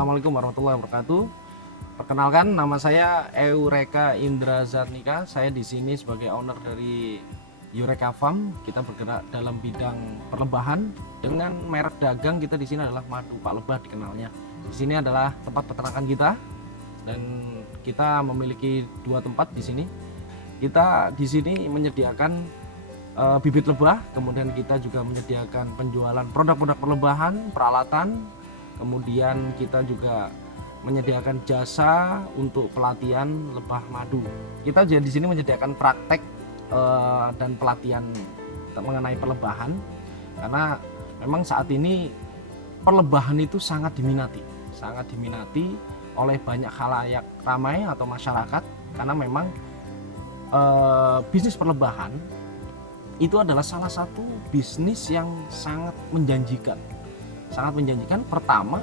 Assalamualaikum warahmatullahi wabarakatuh. Perkenalkan, nama saya Eureka Indra Zatnika. Saya di sini sebagai owner dari Eureka Farm. Kita bergerak dalam bidang perlebahan dengan merek dagang kita di sini adalah Madu Pak Lebah dikenalnya. Di sini adalah tempat peternakan kita dan kita memiliki 2 tempat di sini. Kita di sini menyediakan bibit lebah, kemudian kita juga menyediakan penjualan produk-produk perlebahan, peralatan, kemudian kita juga menyediakan jasa untuk pelatihan lebah madu. Kita juga di sini menyediakan praktek dan pelatihan mengenai perlebahan, karena memang saat ini perlebahan itu sangat diminati oleh banyak khalayak ramai atau masyarakat, karena memang bisnis perlebahan itu adalah salah satu bisnis yang sangat menjanjikan. Pertama,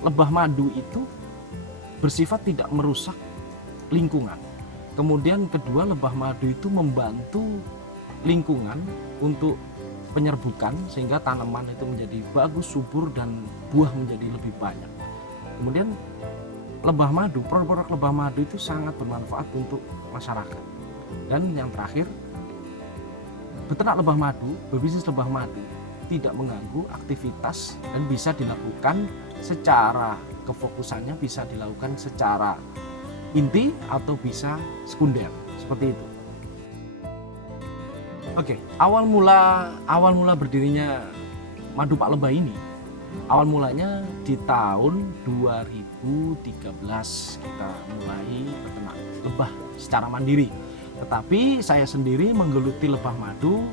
lebah madu itu bersifat tidak merusak lingkungan. Kemudian kedua, lebah madu itu membantu lingkungan untuk penyerbukan sehingga tanaman itu menjadi bagus, subur, dan buah menjadi lebih banyak. Kemudian produk-produk lebah madu itu sangat bermanfaat untuk masyarakat. Dan yang terakhir, beternak lebah madu, berbisnis lebah madu tidak mengganggu aktivitas dan bisa dilakukan secara kefokusannya, bisa dilakukan secara inti atau bisa sekunder, seperti itu. Oke, awal mula berdirinya Madu Pak Lebah ini, awal mulanya di tahun 2013 kita mulai beternak lebah secara mandiri. Tetapi saya sendiri menggeluti lebah madu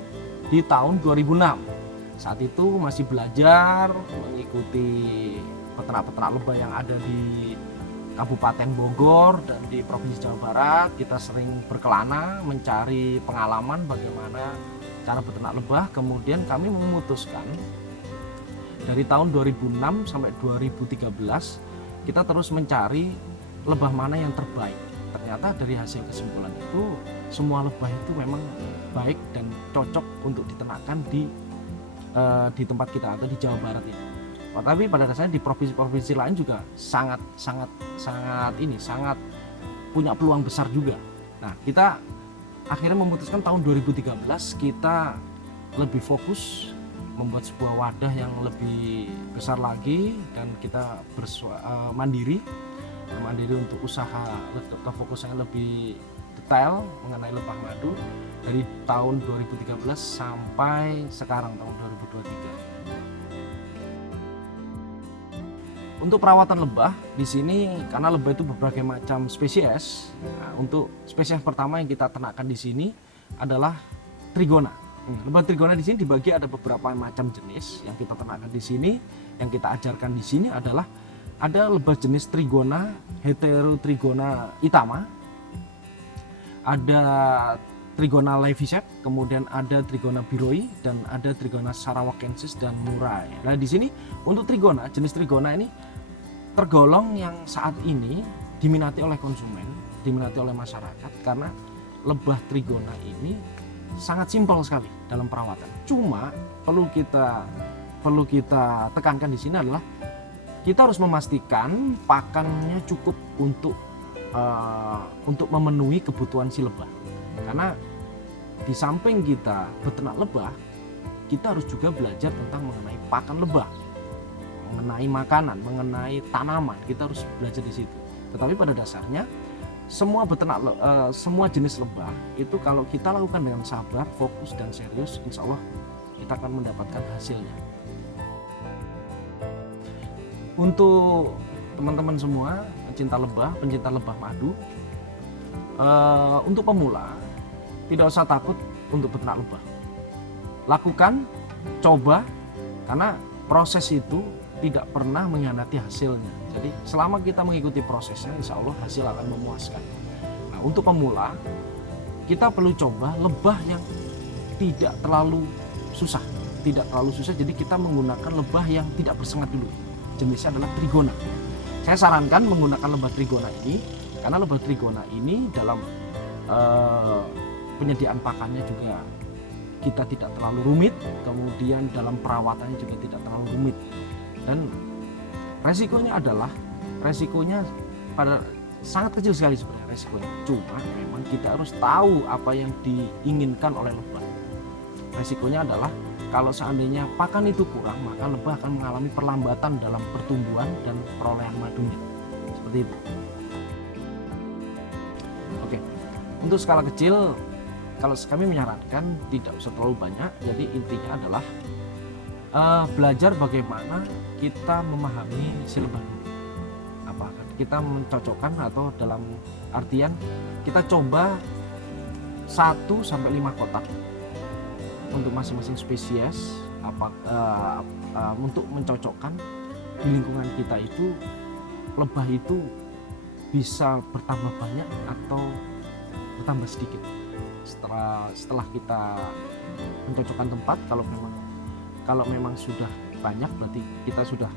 di tahun 2006. Saat itu masih belajar mengikuti peternak-peternak lebah yang ada di Kabupaten Bogor dan di Provinsi Jawa Barat. Kita sering berkelana mencari pengalaman bagaimana cara beternak lebah. Kemudian kami memutuskan dari tahun 2006 sampai 2013 kita terus mencari lebah mana yang terbaik. Ternyata dari hasil kesimpulan itu semua lebah itu memang baik dan cocok untuk diternakan di tempat kita atau di Jawa Barat ini. Tapi pada dasarnya di provinsi-provinsi lain juga sangat punya peluang besar juga. Nah, kita akhirnya memutuskan tahun 2013 kita lebih fokus membuat sebuah wadah yang lebih besar lagi dan kita mandiri untuk usaha kefokusannya lebih detail mengenai lebah madu dari tahun 2013 sampai sekarang tahun 2023. Untuk perawatan lebah di sini, karena lebah itu berbagai macam spesies. Nah, untuk spesies pertama yang kita ternakkan di sini adalah trigona. Lebah trigona di sini dibagi ada beberapa macam jenis yang kita ternakkan di sini. Yang kita ajarkan di sini adalah ada lebah jenis trigona heterotrigona itama, ada trigona laeviceps, kemudian ada trigona biroi, dan ada trigona sarawakensis dan murai. Nah, di sini untuk trigona, jenis trigona ini tergolong yang saat ini diminati oleh konsumen, diminati oleh masyarakat, karena lebah trigona ini sangat simpel sekali dalam perawatan. Cuma perlu kita tekankan di sini adalah kita harus memastikan pakannya cukup untuk memenuhi kebutuhan si lebah. Karena di samping kita beternak lebah, kita harus juga belajar tentang mengenai pakan lebah, mengenai makanan, mengenai tanaman. Kita harus belajar di situ. Tetapi pada dasarnya semua jenis lebah itu kalau kita lakukan dengan sabar, fokus, dan serius, insya Allah kita akan mendapatkan hasilnya. Untuk teman-teman semua pencinta lebah madu, untuk pemula tidak usah takut untuk beternak lebah. Lakukan, coba, karena proses itu tidak pernah mengkhianati hasilnya. Jadi selama kita mengikuti prosesnya, insya Allah hasil akan memuaskan. Nah, untuk pemula kita perlu coba lebah yang tidak terlalu susah. Jadi kita menggunakan lebah yang tidak bersengat dulu. Jenisnya adalah trigona. Saya sarankan menggunakan lebah trigona ini karena lebah trigona ini dalam penyediaan pakannya juga kita tidak terlalu rumit, kemudian dalam perawatannya juga tidak terlalu rumit, dan resikonya pada sangat kecil sekali sebenarnya resikonya. Cuma memang kita harus tahu apa yang diinginkan oleh lebah. Resikonya adalah kalau seandainya pakan itu kurang, maka lebah akan mengalami perlambatan dalam pertumbuhan dan perolehan madunya. Seperti itu. Oke, untuk skala kecil, kalau kami menyarankan tidak usah terlalu banyak. Jadi intinya adalah belajar bagaimana kita memahami si lebah dulu. Apakah kita mencocokkan atau dalam artian kita coba 1-5 kotak untuk masing-masing spesies untuk mencocokkan di lingkungan kita itu lebah itu bisa bertambah banyak atau bertambah sedikit setelah kita mencocokkan tempat. Kalau memang sudah banyak, berarti kita sudah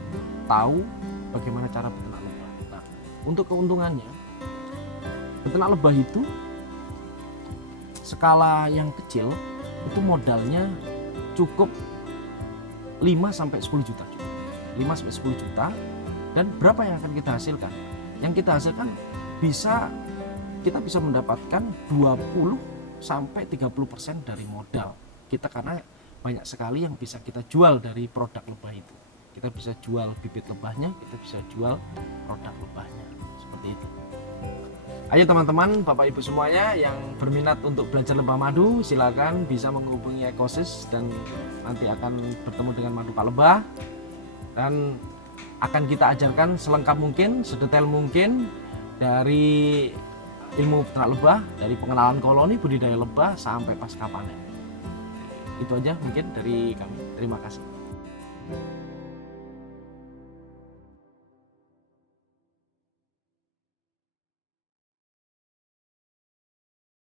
tahu bagaimana cara beternak lebah. Nah, untuk keuntungannya, beternak lebah itu skala yang kecil itu modalnya cukup 5-10 juta. 5-10 juta. Dan berapa yang akan kita hasilkan? Yang kita hasilkan kita bisa mendapatkan 20-30% dari modal kita, karena banyak sekali yang bisa kita jual dari produk lebah itu. Kita bisa jual bibit lebahnya, kita bisa jual produk lebahnya, seperti itu. Ayo teman-teman, Bapak Ibu semuanya yang berminat untuk belajar lebah madu, silakan bisa menghubungi Ekosis dan nanti akan bertemu dengan Madu Pak Lebah, dan akan kita ajarkan selengkap mungkin, sedetail mungkin dari ilmu peternak lebah, dari pengenalan koloni, budidaya lebah sampai pasca panen. Itu aja mungkin dari kami. Terima kasih.